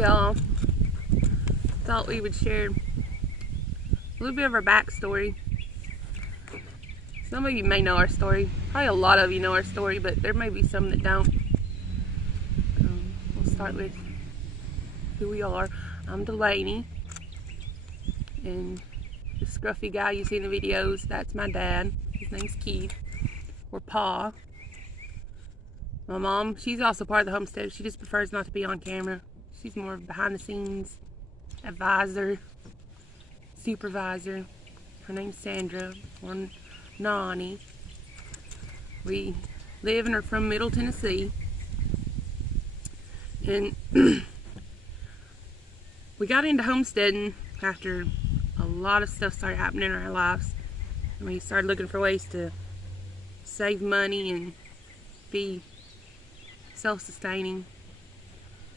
Hey y'all, thought we would share a little bit of our backstory. Some of you may know our story, probably a lot of you know our story, but there may be some that don't. We'll start with who we are. I'm Delaney, and the scruffy guy you see in the videos, that's my dad. His name's Keith, or Pa. My mom, she's also part of the Homestead. She just prefers not to be on camera. She's more behind the scenes advisor, supervisor. Her name's Sandra, or Nani. We live and are from Middle Tennessee. And we got into homesteading after a lot of stuff started happening in our lives. And we started looking for ways to save money and be self-sustaining.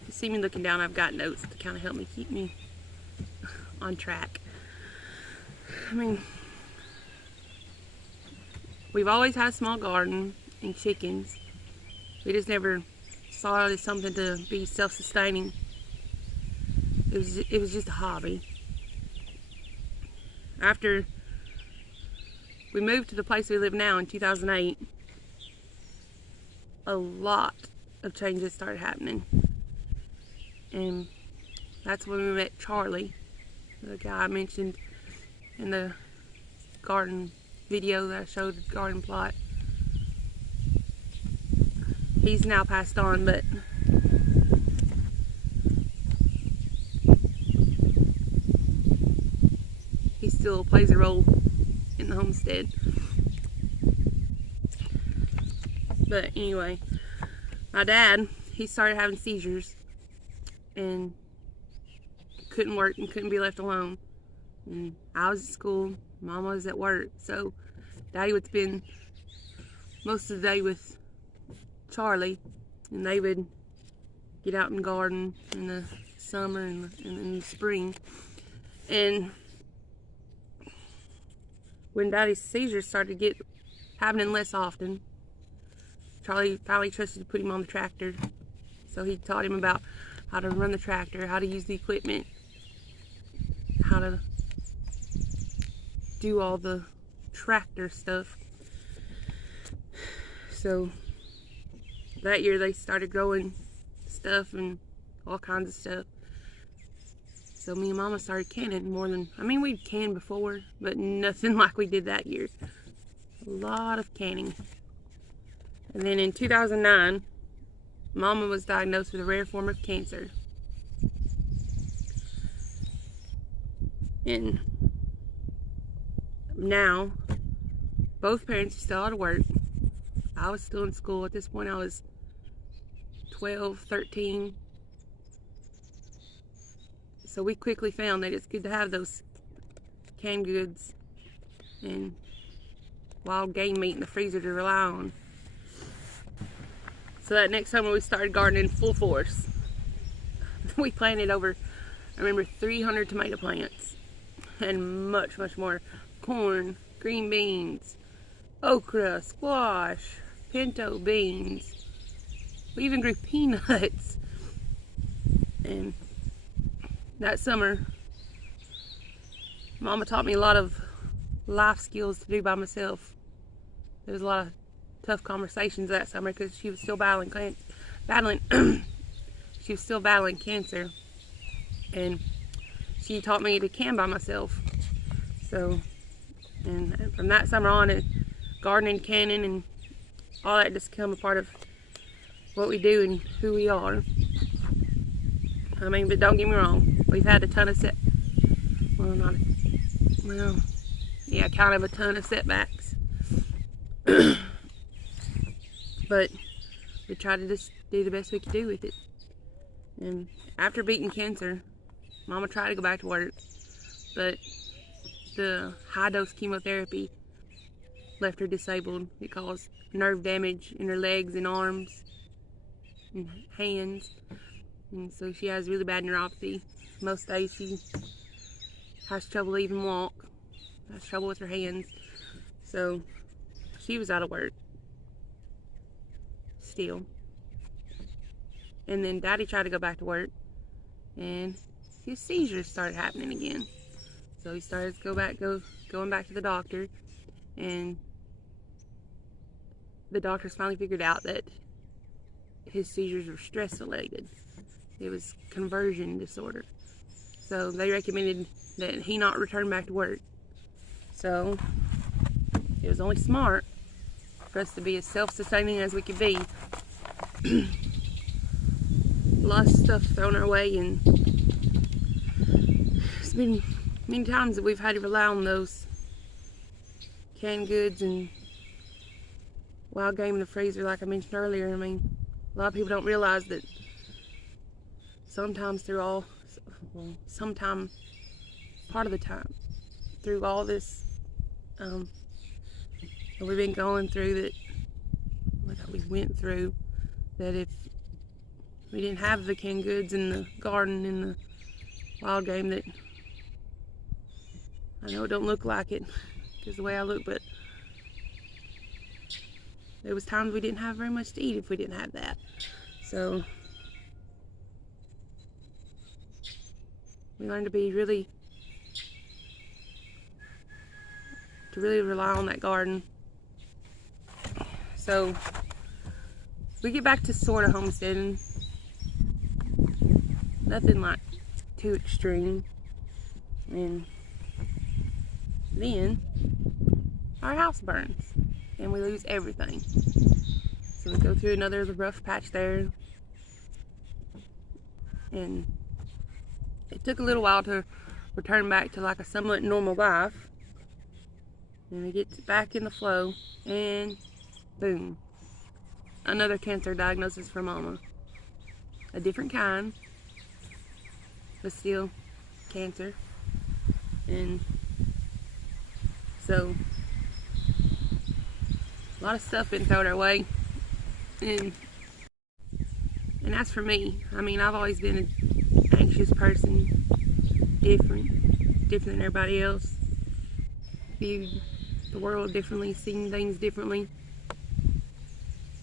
You see me looking down, I've got notes to kind of help me keep me on track. I mean, we've always had a small garden and chickens. We just never saw it as something to be self-sustaining. It was just a hobby. After we moved to the place we live now in 2008, a lot of changes started happening. And that's when we met Charlie, the guy I mentioned in the garden video that I showed, the garden plot. He's now passed on, but he still plays a role in the homestead. But anyway, my dad, he started having seizures and couldn't work and couldn't be left alone. And I was at school, Mom was at work, so Daddy would spend most of the day with Charlie, and they would get out and garden in the summer and in the spring. And when Daddy's seizures started happening less often, Charlie finally trusted to put him on the tractor. So he taught him about how to run the tractor, how to use the equipment, how to do all the tractor stuff. So that year they started growing stuff and all kinds of stuff. So me and Mama started canning more than, I mean, we'd canned before, but nothing like we did that year. A lot of canning. And then in 2009, Mama was diagnosed with a rare form of cancer. And now, both parents are still out of work. I was still in school. At this point, I was 12, 13. So we quickly found that it's good to have those canned goods and wild game meat in the freezer to rely on. So that next summer we started gardening full force. We planted over, I remember, 300 tomato plants and much, much more. Corn, green beans, okra, squash, pinto beans. We even grew peanuts. And that summer, Mama taught me a lot of life skills to do by myself. There was a lot of tough conversations that summer because she was still battling she was still battling cancer, and she taught me to can by myself. So, and from that summer on, gardening, canning, and all that just become a part of what we do and who we are. I mean, but don't get me wrong, we've had a ton of kind of a ton of setbacks. But we try to just do the best we can do with it. And after beating cancer, Mama tried to go back to work, but the high dose chemotherapy left her disabled. It caused nerve damage in her legs and arms and hands. And so she has really bad neuropathy. Most days she has trouble even walk, has trouble with her hands. So she was out of work still. And then Daddy tried to go back to work, and his seizures started happening again. So he started going back to the doctor, and the doctors finally figured out that his seizures were stress related. It was conversion disorder. So they recommended that he not return back to work. So it was only smart for us to be as self-sustaining as we could be. A lot of stuff thrown our way, and it's been many times that we've had to rely on those canned goods and wild game in the freezer, like I mentioned earlier. I mean, a lot of people don't realize that sometimes part of the time, through all this that we've been going through, that we went through, that if we didn't have the canned goods in the garden and the wild game, that I know it don't look like it because the way I look, but there was times we didn't have very much to eat if we didn't have that. So we learned to really rely on that garden. So we get back to sort of homesteading. Nothing like too extreme. And then our house burns and we lose everything. So we go through another rough patch there. And it took a little while to return back to like a somewhat normal life. And we get back in the flow, and boom, another cancer diagnosis for Mama. A different kind, but still cancer. And so a lot of stuff been thrown our way. And as for me, I mean, I've always been an anxious person, different than everybody else. Viewed the world differently, seen things differently.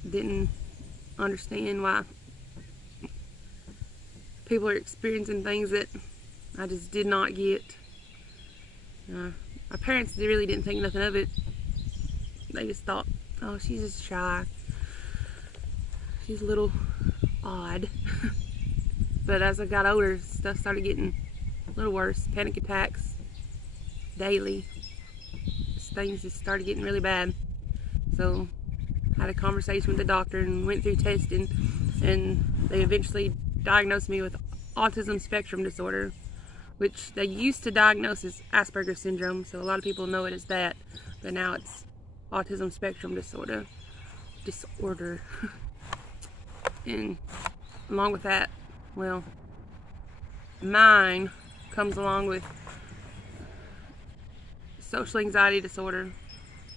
Didn't understand why people are experiencing things that I just did not get. My parents really didn't think nothing of it. They just thought, oh, she's just shy. She's a little odd. But as I got older, stuff started getting a little worse. Panic attacks daily. Things just started getting really bad. So I had a conversation with the doctor and went through testing, and they eventually diagnosed me with autism spectrum disorder, which they used to diagnose as Asperger's syndrome, so a lot of people know it as that, but now it's autism spectrum disorder. And along with that, well, mine comes along with social anxiety disorder,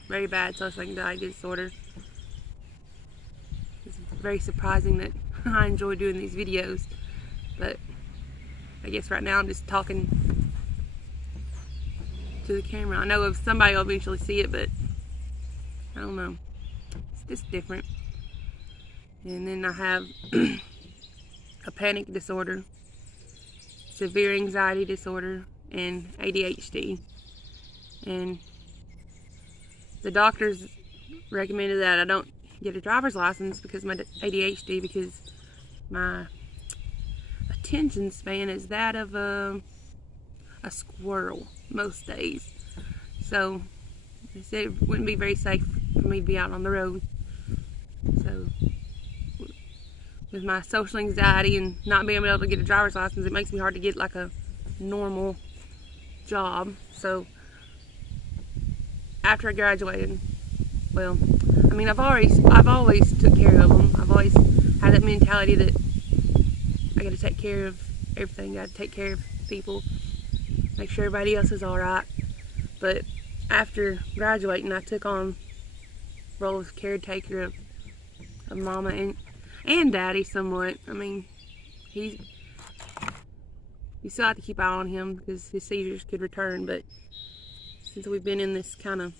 very bad social anxiety disorder. It's very surprising that I enjoy doing these videos, but I guess right now I'm just talking to the camera. I know if somebody will eventually see it, but I don't know. It's just different. And then I have a panic disorder, severe anxiety disorder, and ADHD. And the doctors recommended that I don't get a driver's license because of my ADHD, because my attention span is that of a squirrel most days. So they said it wouldn't be very safe for me to be out on the road. So with my social anxiety and not being able to get a driver's license, it makes me hard to get like a normal job. So after I graduated, well, I mean, I've always took care of them. I've always had that mentality that I got to take care of everything. Got to take care of people, make sure everybody else is all right. But after graduating, I took on the role of caretaker of Mama and Daddy somewhat. I mean, you still have to keep an eye on him because his seizures could return, but since we've been in this kind of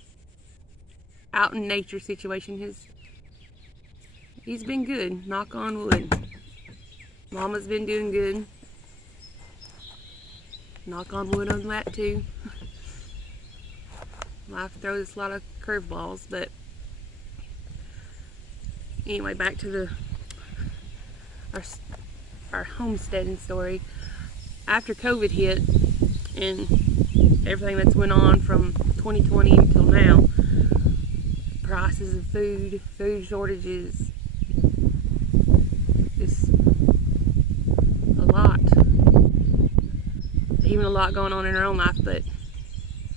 out in nature situation, he's been good, knock on wood. Mama's been doing good. Knock on wood on that too. Life throws us a lot of curveballs, but anyway, back to our homesteading story. After COVID hit and everything that's went on from 2020 until now, prices of food shortages, just a lot. Even a lot going on in our own life, but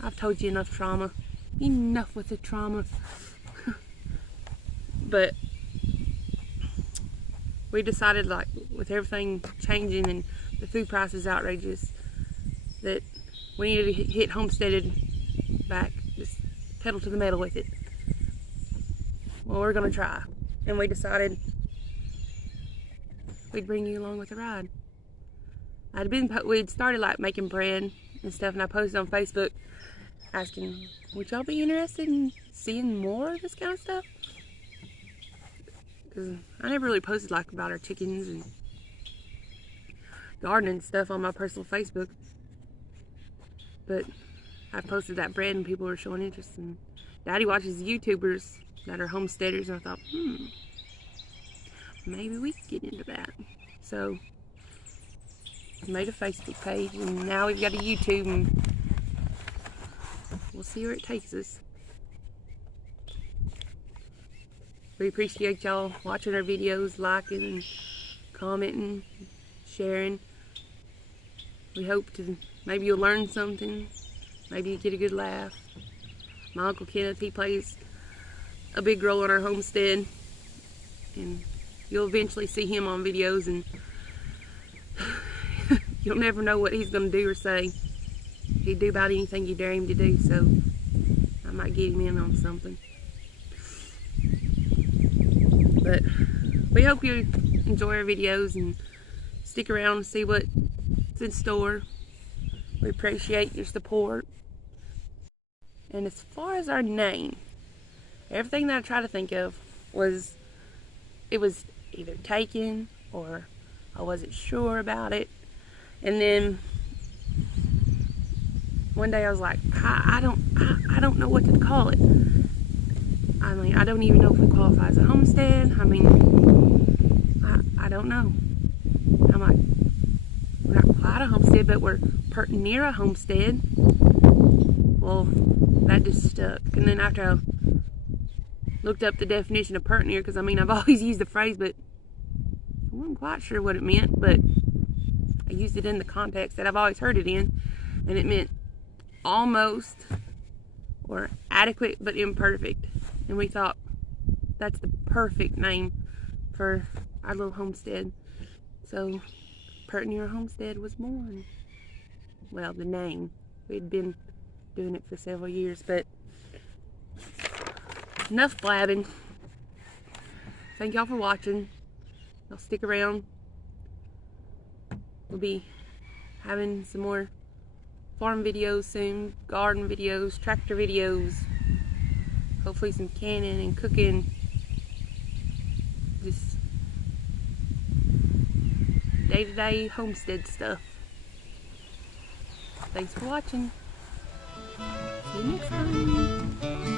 I've told you enough trauma. Enough with the trauma. But we decided, like, with everything changing and the food prices outrageous, that we needed to hit homesteaded back, just pedal to the metal with it. Well, we're gonna try, and we decided we'd bring you along with the ride. We'd started like making bread and stuff, and I posted on Facebook asking, would y'all be interested in seeing more of this kind of stuff? Because I never really posted like about our chickens and gardening stuff on my personal Facebook, but I posted that bread and people were showing interest, and Daddy watches YouTubers that are homesteaders, and I thought, maybe we could get into that. So made a Facebook page, and now we've got a YouTube, and we'll see where it takes us. We appreciate y'all watching our videos, liking and commenting, sharing. We hope to maybe you'll learn something, maybe you get a good laugh. My Uncle Kenneth, he plays a big role in our homestead, and you'll eventually see him on videos, and you'll never know what he's going to do or say. He'd do about anything you dare him to do, so I might get him in on something. But we hope you enjoy our videos and stick around and see what's in store. We appreciate your support. And as far as our name, everything that I tried to think of was either taken or I wasn't sure about it. And then one day I was like, I don't know what to call it. I mean, I don't even know if we qualify as a homestead. I mean, I don't know. I'm like, we're not quite a homestead, but we're near a homestead. Well, that just stuck. And then after I looked up the definition of pert near, because I mean, I've always used the phrase, but I wasn't quite sure what it meant, but I used it in the context that I've always heard it in, and it meant almost or adequate but imperfect. And we thought that's the perfect name for our little homestead. So Pert Near Homestead was born. Well, the name. We'd been doing it for several years, but enough blabbing. Thank y'all for watching. Y'all stick around. We'll be having some more farm videos soon, garden videos, tractor videos, hopefully some canning and cooking, just day-to-day homestead stuff. Thanks for watching. See you next time.